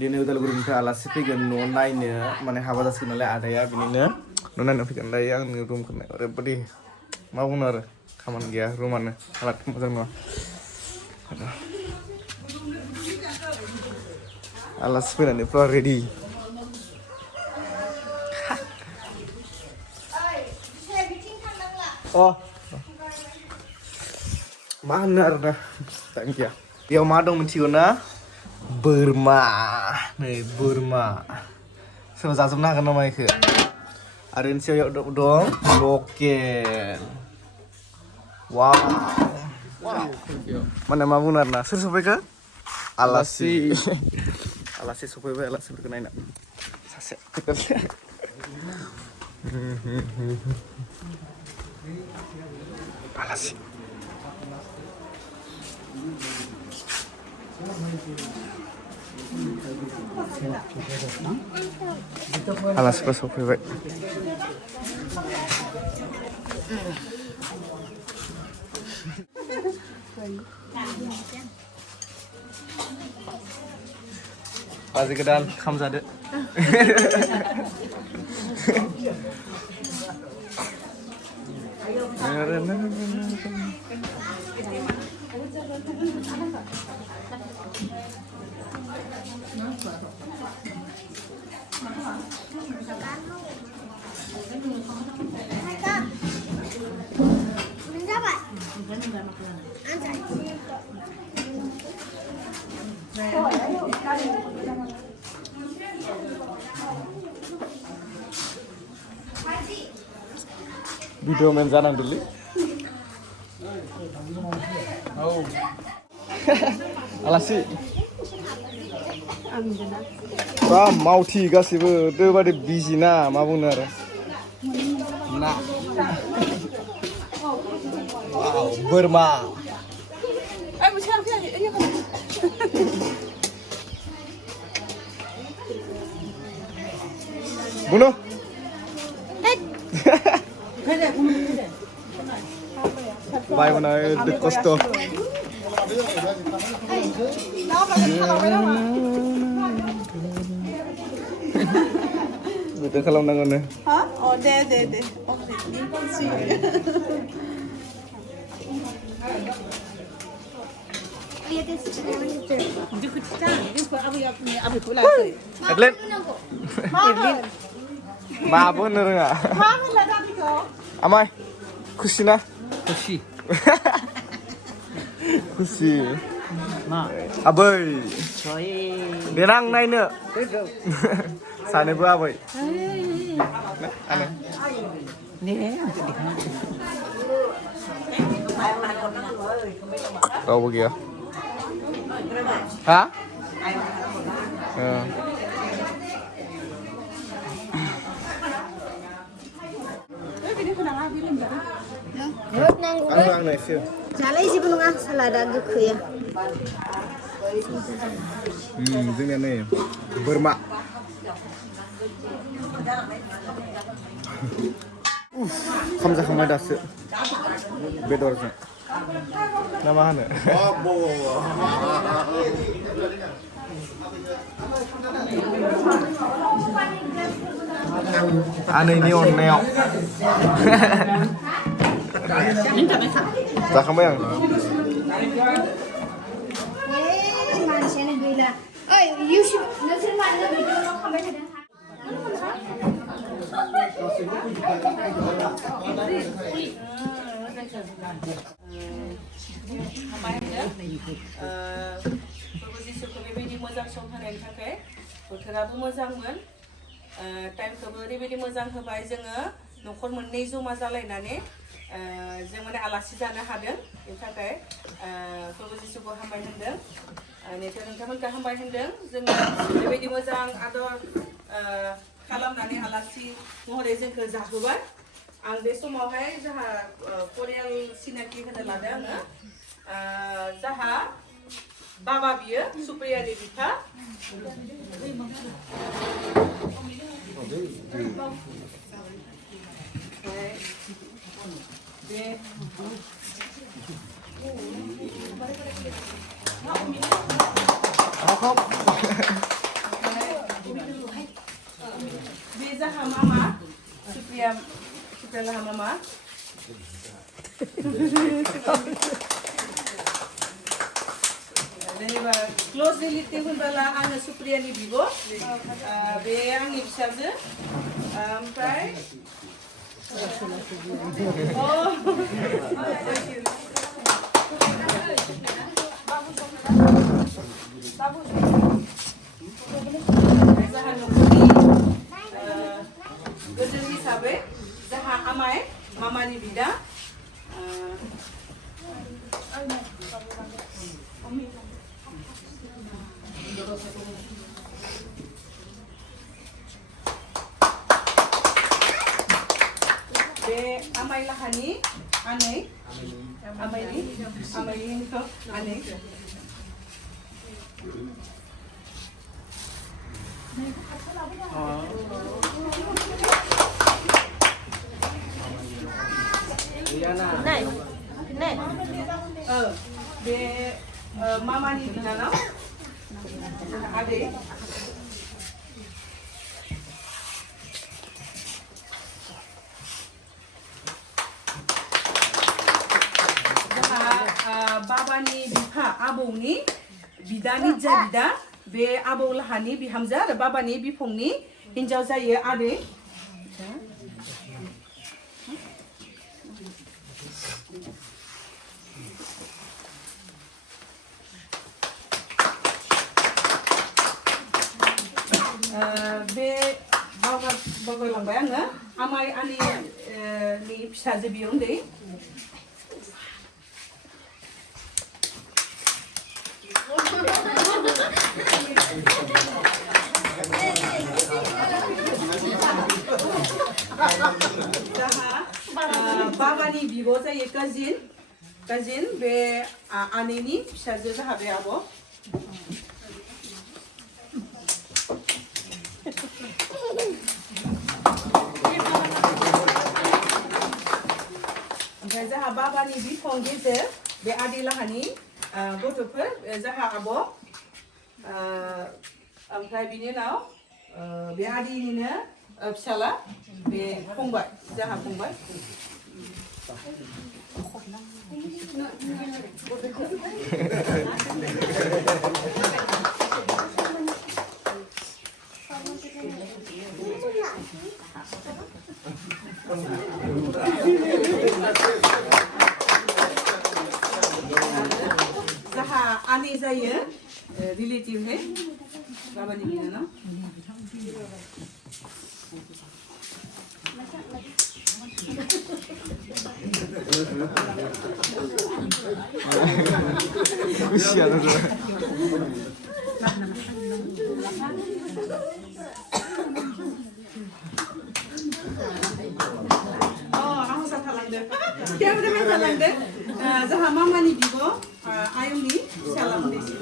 दिनै उदालगुरिनिफ्राय आलासि फैगोन न' नायनो माने हाबा जासिगोन नालाय आदाया बिनिनो न' नायनो फैगोन दायो आंनि रुमखौ ओरैबायदि मा बुंनो आरो खामानि गैया रुमानो हालाद मोजां नङा आलासि फैनानै फुरा रेडि अ मा होनो आरोना टाइम गैया बेयाव मा दं मिथिगौ ना बोरमा नै बोरमा सोरबा जाजोबनो हागोन नामा बेखौ आरो बेनि सायाव दं लकेल वाव माने मा बुंनो आरोना सोर सफैखो आलासि आलासि सफैबाय आलासिफोरखौ नायना सासे आलासि आलासिफोर सफैबाय बाजै गोदान खाम जादो भिडिअ मेन जानांदोंलै औ आलासि बा मावथि गासिबो दोबादि बिजि ना मा बुंनो आरो ना बोरमा बुनु बाय mana the cost betul खालामनांगौ नो हा अ दे Edlin मा बुंनो रोङा आमाय खुसि ना खुसि खुसि आबै देनां नायनो सानैबो आबै आने रावबो गैया हा Jalai sih belum ah salada gitu ya. जोंनिया नै बोरमा खाम जाखांबाय दासो बेदरजों ना मा होनो आनैनि अननायाव जाखांबाय आं मानसियानो गैला ओइ इउटुब नोंसोर मानो भिडिअ खालामबाय थादों जिसुखौ बेबायदि मोजां सम होनायनि थाखाय बोथोराबो मोजांमोन टाइमखौबो ओरैबायदि मोजां होबाय जोङो न'खर मोननै जमा जालायनानै जों माने आलासि जानो हादों बेनि थाखाय प्रभु जिसुखौ हामबाय होनदों नेटआव नोंथांमोनखौ हामबाय होनदों जोङो बेबायदि मोजां आदर खालामनानै आलासि महरै जोंखौ जाहोबाय आं बे समावहाय जोंहा परियाल सिनाखि होनो लादों आङो जोंहा बाबा बियो सुप्रियानि बिफा जाहा मामा सुप्रिया लाहा मामा जेनेबा क्लोज रिलेटिभ होनबोला आङो सुप्रियानि बिब' बे आंनि फिसाजो ओमफ्राय जाहा न'खरनि गोदोर हिसाबै जाहा आमाय मामानि बिदा बे आमाय लाहानि आनै आमायनि आनै बे मामानि बिनानाव आदै बाबानि बिफा आबौनि बिदानि जा बिदा बे आबौ लाहानि बिहामजो आरो बाबानि बिफंनि हिन्जाव जायो आदै बे बावगारलांबाय आङो आमाय आनैनि फिसाजो बियो उन्दै बाबानि बिब' जायो काजिन बे आनैनि फिसाजो जाहा बे आब' ओमफ्राय जाहा बाबानि बिफं गेजेर बे आदै लाहानि गथ'फोर जाहा आब' ओमफ्राय बिनि उनाव बे आदैनिनो फिसाला बे फंबाय जाहा फंबाय जाहा आनै जायो रिलेटिभ है बाबानि बिनानाव जाहा मामानि बिब' आयंनि फिसाला उन्दैसिन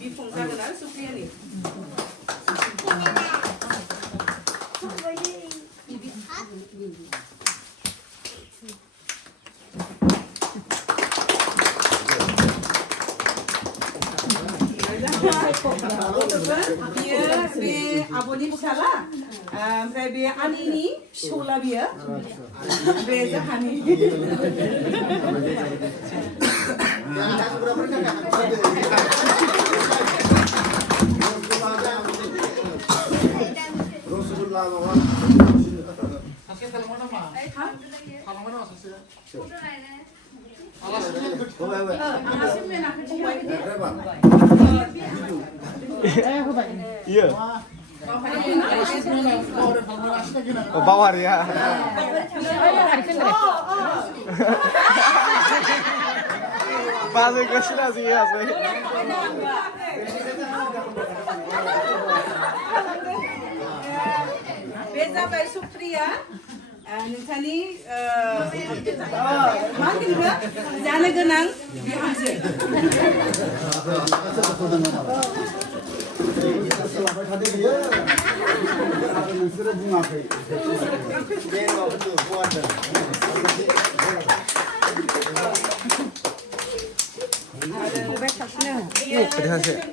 बिफं जागोन आरो सुप्रियानि बियो बे आब'नि फिसाला ओमफ्राय बे आनैनि फिसौला बियो बे जाहानि Iya. Oh, bawar ya. Bazı kaşına sih ya. Beza by Supriya. नोंथांनि मा होनगोन जानो गोनां बिहामजो नोंसोरो बुङाखै बे माबाखौ बुंदों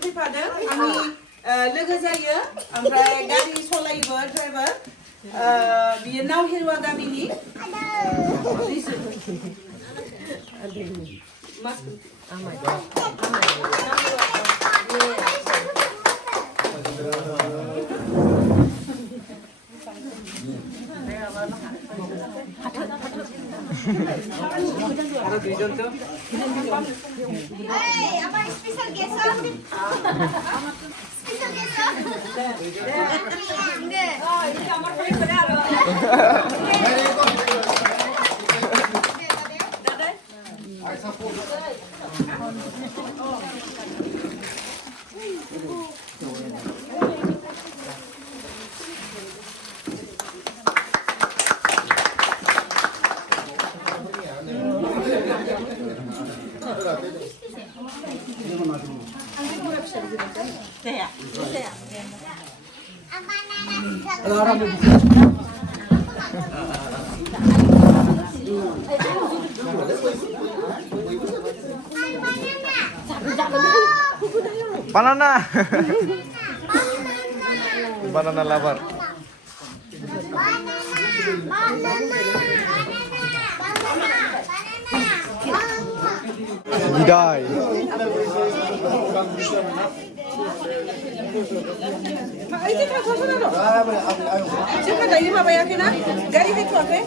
फैफादों आंनि लोगो जायो ओमफ्राय गारि सलायोबो ड्राइभार बियो नाव हेरुवा गामिनि apa special guest? Special guest? Oh, ini kamar favorite. Banana. Banana lover. Bidai. Siapa tadi Bapak yakin ah? Gari itu apa?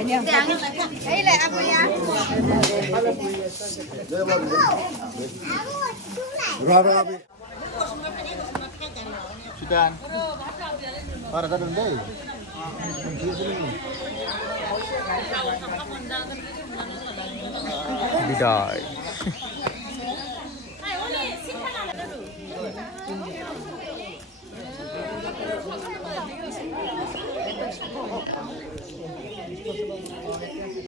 Ini lah apa ya? Sudah. Para tadi deh. Bidai.